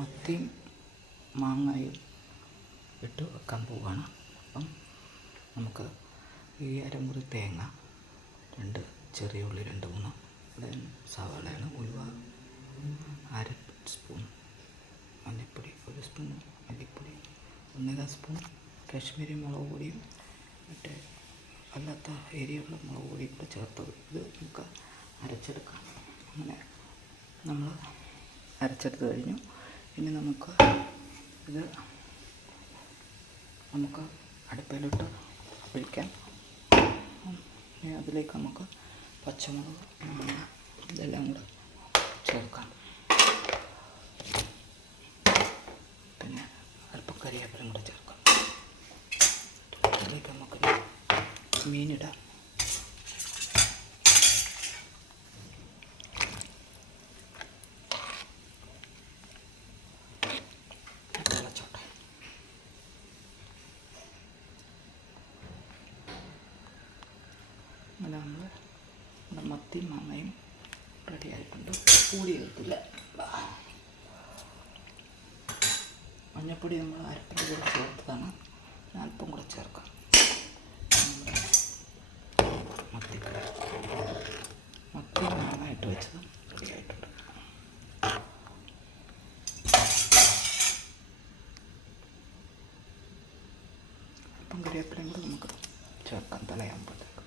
മത്തിയും മാങ്ങയും ഇട്ട് വെക്കാൻ പോവുകയാണ്. അപ്പം നമുക്ക് ഈ അരമുറി തേങ്ങ, 2 ചെറിയ ഉള്ളി, 2-3 സവാളയാണ്, ഉലുവ 1/2 സ്പൂൺ, മഞ്ഞൾപ്പൊടി 1 സ്പൂൺ, മല്ലിപ്പൊടി 1.5 സ്പൂൺ, കാശ്മീരി മുളക് പൊടിയും മറ്റേ അല്ലാത്ത എരിയുള്ള മുളക് പൊടിയും കൂടെ ചേർത്തത്. ഇത് നമുക്ക് അരച്ചെടുക്കാം. അങ്ങനെ നമ്മൾ അരച്ചെടുത്ത് കഴിഞ്ഞു. ഇനി നമുക്ക് അടുപ്പിലോട്ട് ഒഴിക്കാം. ഇനി അതിലേക്ക് നമുക്ക് പച്ചമുളക് ഇതെല്ലാം കൂടെ ചേർക്കാം. പിന്നെ അല്പം കറിവേപ്പിലയും കൂടെ ചേർക്കാം. അതിലേക്ക് നമുക്ക് മീനിടാം. തിളച്ചോട്ടെ. അങ്ങനെ നമ്മുടെ മത്തിയും മാങ്ങയും റെഡി ആയിട്ടുണ്ട്. കൂടി വെക്കില്ല. മഞ്ഞൾപ്പൊടി നമ്മൾ അരപ്പിൻ്റെ കൂടെ ചേർത്തതാണ്. അല്പം കൂടെ ചേർക്കാം. മത്തി മാങ്ങായിട്ട് വെച്ചത് റെഡി ആയിട്ടുണ്ട്. അല്പം കറിവേപ്പിലയും കൂടെ നമുക്ക് ചേർക്കാം തലയാകുമ്പോഴത്തേക്ക്.